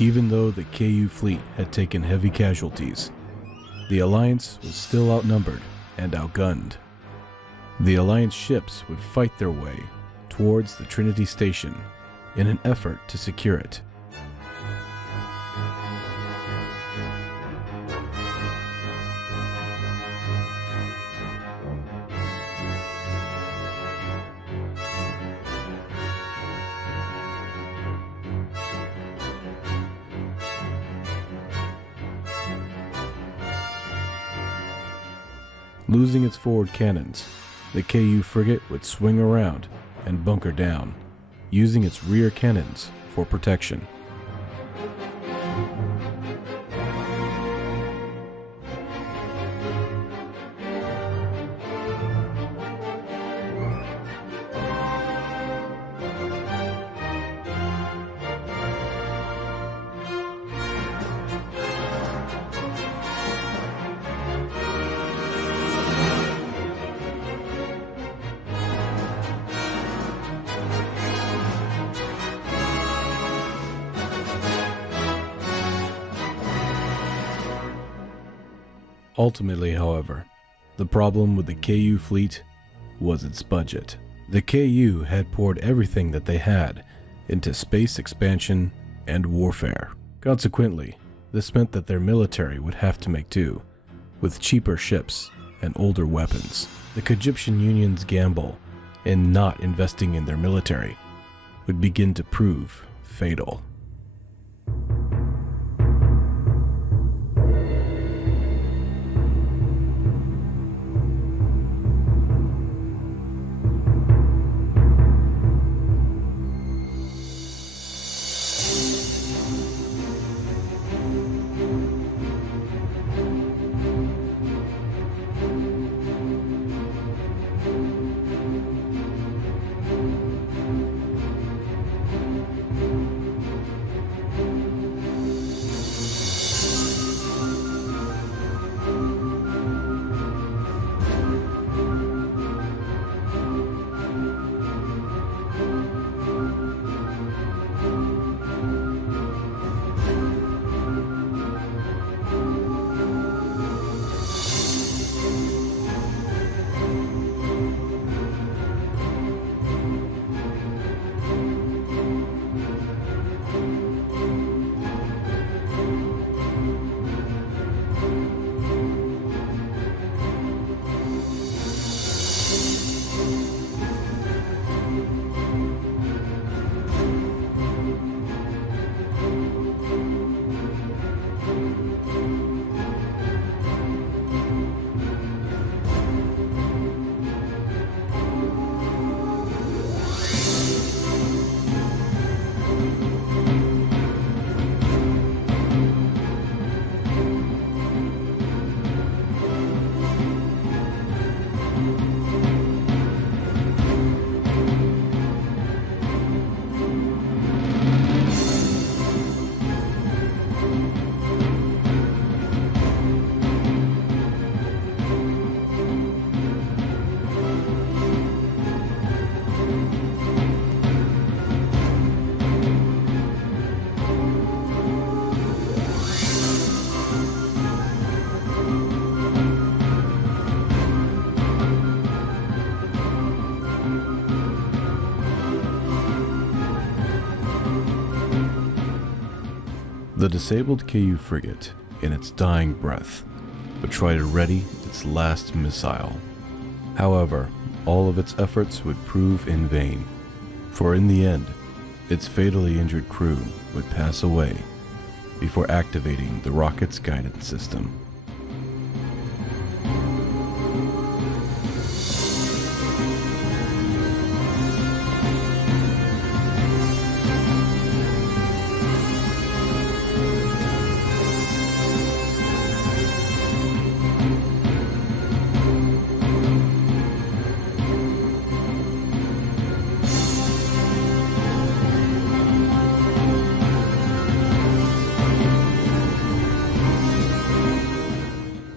Even though the KU fleet had taken heavy casualties, the Alliance was still outnumbered and outgunned. The Alliance ships would fight their way towards the Trinity Station in an effort to secure it. Losing its forward cannons, the KU frigate would swing around and bunker down, using its rear cannons for protection. Ultimately, however, the problem with the KU fleet was its budget. The KU had poured everything that they had into space expansion and warfare. Consequently, this meant that their military would have to make do with cheaper ships and older weapons. The Egyptian Union's gamble in not investing in their military would begin to prove fatal. The disabled KU frigate, in its dying breath, would try to ready its last missile. However, all of its efforts would prove in vain, for in the end, its fatally injured crew would pass away before activating the rocket's guidance system.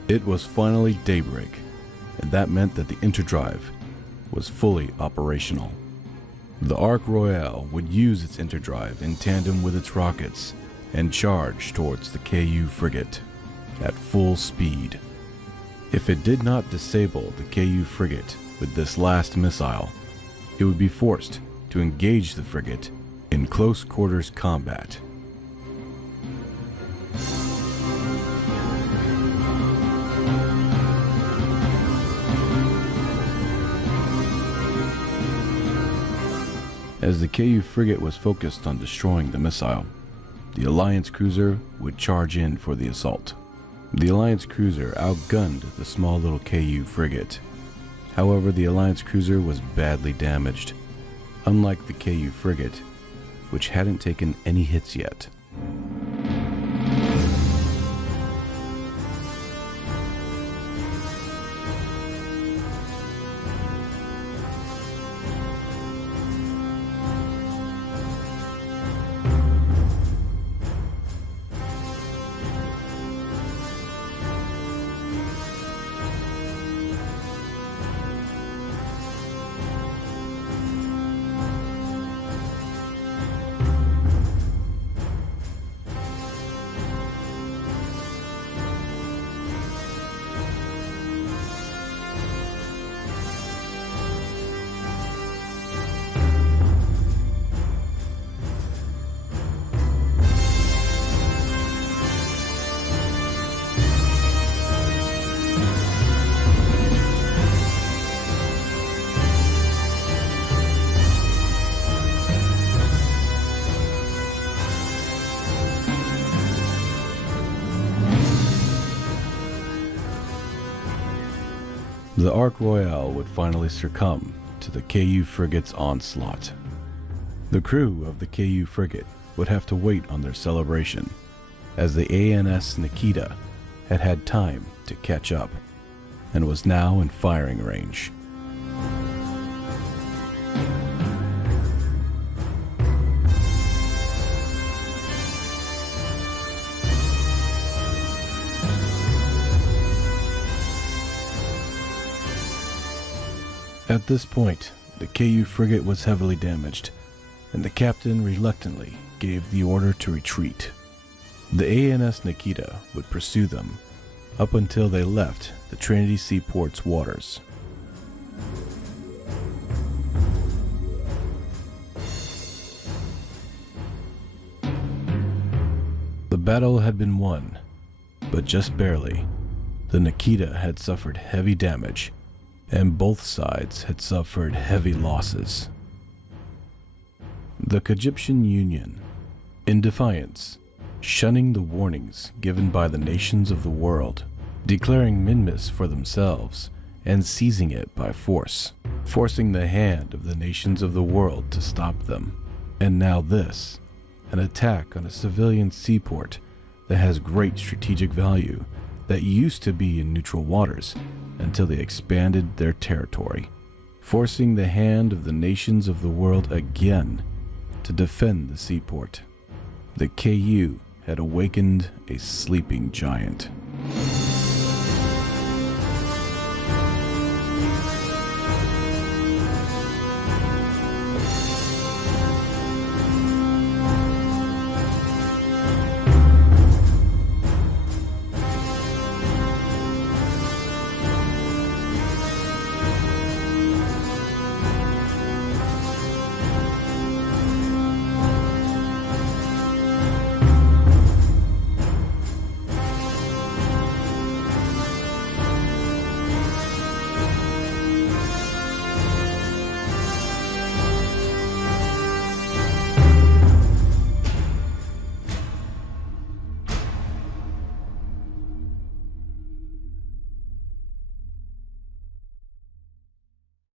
It was finally daybreak, and that meant that the interdrive was fully operational. The Ark Royale would use its interdrive in tandem with its rockets and charged towards the KU frigate at full speed. If it did not disable the KU frigate with this last missile, it would be forced to engage the frigate in close quarters combat. As the KU frigate was focused on destroying the missile, the Alliance cruiser would charge in for the assault. The Alliance cruiser outgunned the small little KU frigate. However, the Alliance cruiser was badly damaged, unlike the KU frigate, which hadn't taken any hits yet. The Ark Royale would finally succumb to the KU frigate's onslaught. The crew of the KU frigate would have to wait on their celebration, as the ANS Nikita had had time to catch up and was now in firing range. At this point, the KU frigate was heavily damaged, and the captain reluctantly gave the order to retreat. The ANS Nikita would pursue them up until they left the Trinity Seaport's waters. The battle had been won, but just barely. The Nikita had suffered heavy damage, and both sides had suffered heavy losses. The Egyptian Union, in defiance, shunning the warnings given by the nations of the world, declaring Minmus for themselves and seizing it by force, forcing the hand of the nations of the world to stop them. And now this, an attack on a civilian seaport that has great strategic value that used to be in neutral waters until they expanded their territory, forcing the hand of the nations of the world again to defend the seaport. The KU had awakened a sleeping giant.